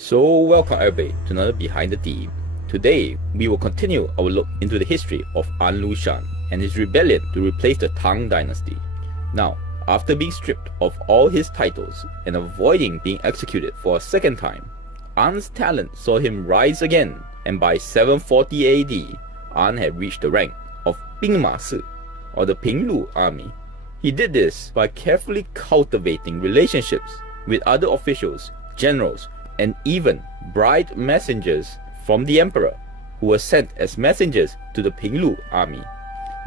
So welcome everybody to another Behind the Theme. Today we will continue our look into the history of An Lushan and his rebellion to replace the Tang Dynasty. Now, after being stripped of all his titles and avoiding being executed for a second time, An's talent saw him rise again, and by 740 AD, An had reached the rank of Bingma Si, or the Pinglu army. He did this by carefully cultivating relationships with other officials, generals, and even bribed messengers from the emperor, who were sent as messengers to the Pinglu army.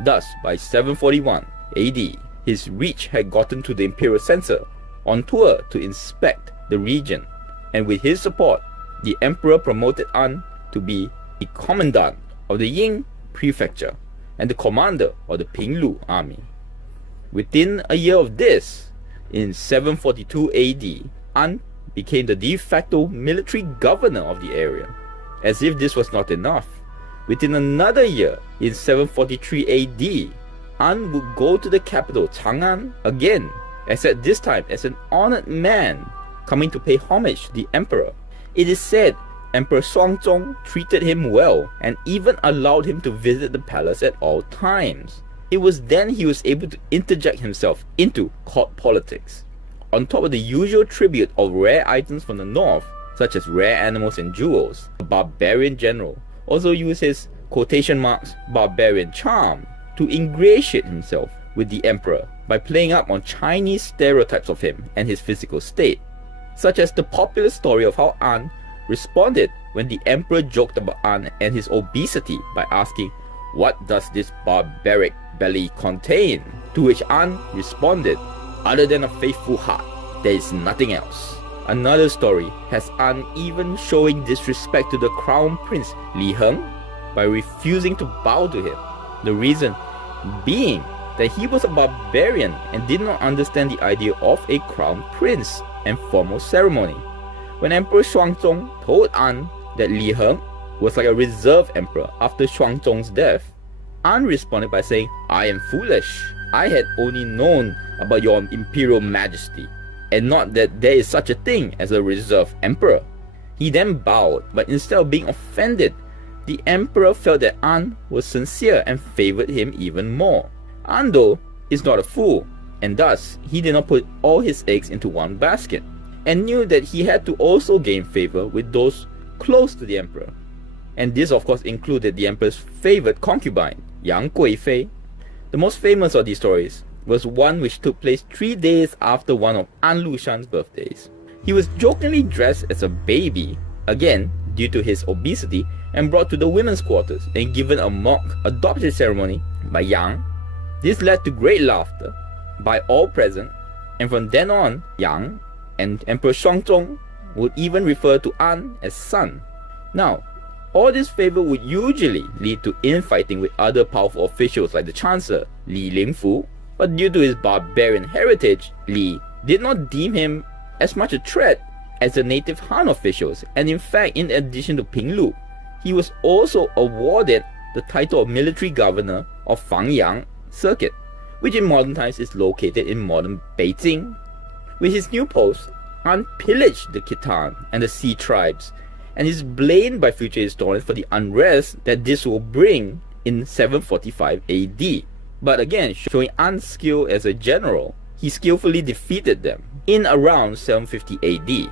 Thus, by 741 AD, his reach had gotten to the imperial censor on tour to inspect the region, and with his support, the emperor promoted An to be the commandant of the Ying prefecture and the commander of the Pinglu army. Within a year of this, in 742 AD, An became the de facto military governor of the area. As if this was not enough, within another year, in 743 AD, An would go to the capital Chang'an again, except this time as an honored man coming to pay homage to the emperor. It is said Emperor Shuangzong treated him well and even allowed him to visit the palace at all times. It was then he was able to interject himself into court politics. On top of the usual tribute of rare items from the north, such as rare animals and jewels, the barbarian general also used his quotation marks barbarian charm to ingratiate himself with the emperor by playing up on Chinese stereotypes of him and his physical state, such as the popular story of how An responded when the emperor joked about An and his obesity by asking, "What does this barbaric belly contain?" To which An responded, "Other than a faithful heart, there is nothing else." Another story has An even showing disrespect to the crown prince Li Heng by refusing to bow to him. The reason being that he was a barbarian and did not understand the idea of a crown prince and formal ceremony. When Emperor Shuangzong told An that Li Heng was like a reserve emperor after Shuangzong's death, An responded by saying, "I am foolish. I had only known about your imperial majesty, and not that there is such a thing as a reserve emperor." He then bowed, but instead of being offended, the emperor felt that An was sincere and favored him even more. An, though, is not a fool, and thus he did not put all his eggs into one basket, and knew that he had to also gain favor with those close to the emperor. And this of course included the emperor's favorite concubine, Yang Guifei. The most famous of these stories was one which took place 3 days after one of An Lushan's birthdays. He was jokingly dressed as a baby, again due to his obesity, and brought to the women's quarters and given a mock adoption ceremony by Yang. This led to great laughter by all present, and from then on, Yang and Emperor Shuangzong would even refer to An as son. Now, all this favor would usually lead to infighting with other powerful officials like the Chancellor, Li Lingfu, but due to his barbarian heritage, Li did not deem him as much a threat as the native Han officials, and in fact, in addition to Pinglu, he was also awarded the title of military governor of Fangyang Circuit, which in modern times is located in modern Beijing. With his new post, An pillaged the Khitan and the Sea tribes, and is blamed by future historians for the unrest that this will bring in 745 AD. But again, showing An's skill as a general, he skillfully defeated them in around 750 AD.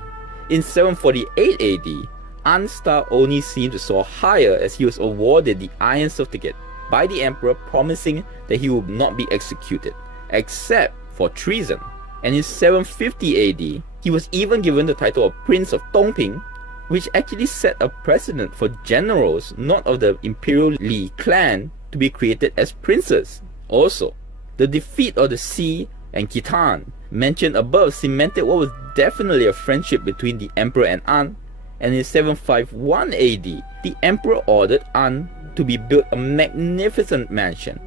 In 748 AD, An's star only seemed to soar higher as he was awarded the Iron Certificate by the emperor, promising that he would not be executed, except for treason. And in 750 AD, he was even given the title of Prince of Dongping, which actually set a precedent for generals not of the imperial Li clan to be created as princes. Also, the defeat of the Sea and Khitan mentioned above cemented what was definitely a friendship between the emperor and An, and in 751 AD, the emperor ordered An to be built a magnificent mansion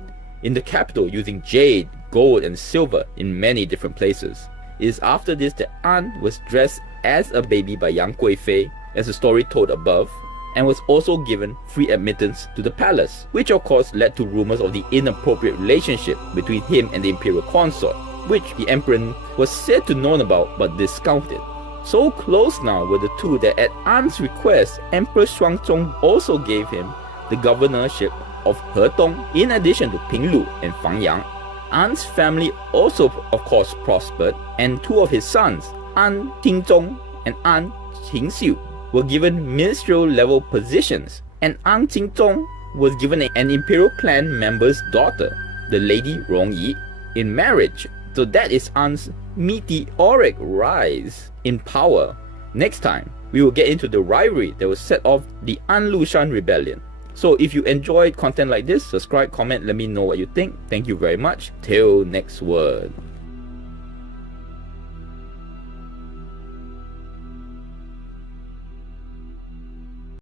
in the capital using jade, gold, and silver in many different places. It is after this that An was dressed as a baby by Yang Guifei, as the story told above, and was also given free admittance to the palace, which of course led to rumors of the inappropriate relationship between him and the imperial consort, which the emperor was said to know about but discounted. So close now were the two that at An's request, Emperor Shuangzong also gave him the governorship of Hedong in addition to Pinglu and Fangyang. An's family also of course prospered, and two of his sons, An Qingzong and An Qingxiu, were given ministerial level positions, and An Qingzong was given an imperial clan member's daughter, the Lady Rongyi, in marriage. So that is An's meteoric rise in power. Next time, we will get into the rivalry that will set off the An Lushan rebellion. So if you enjoyed content like this, subscribe, comment, let me know what you think. Thank you very much. Till next word.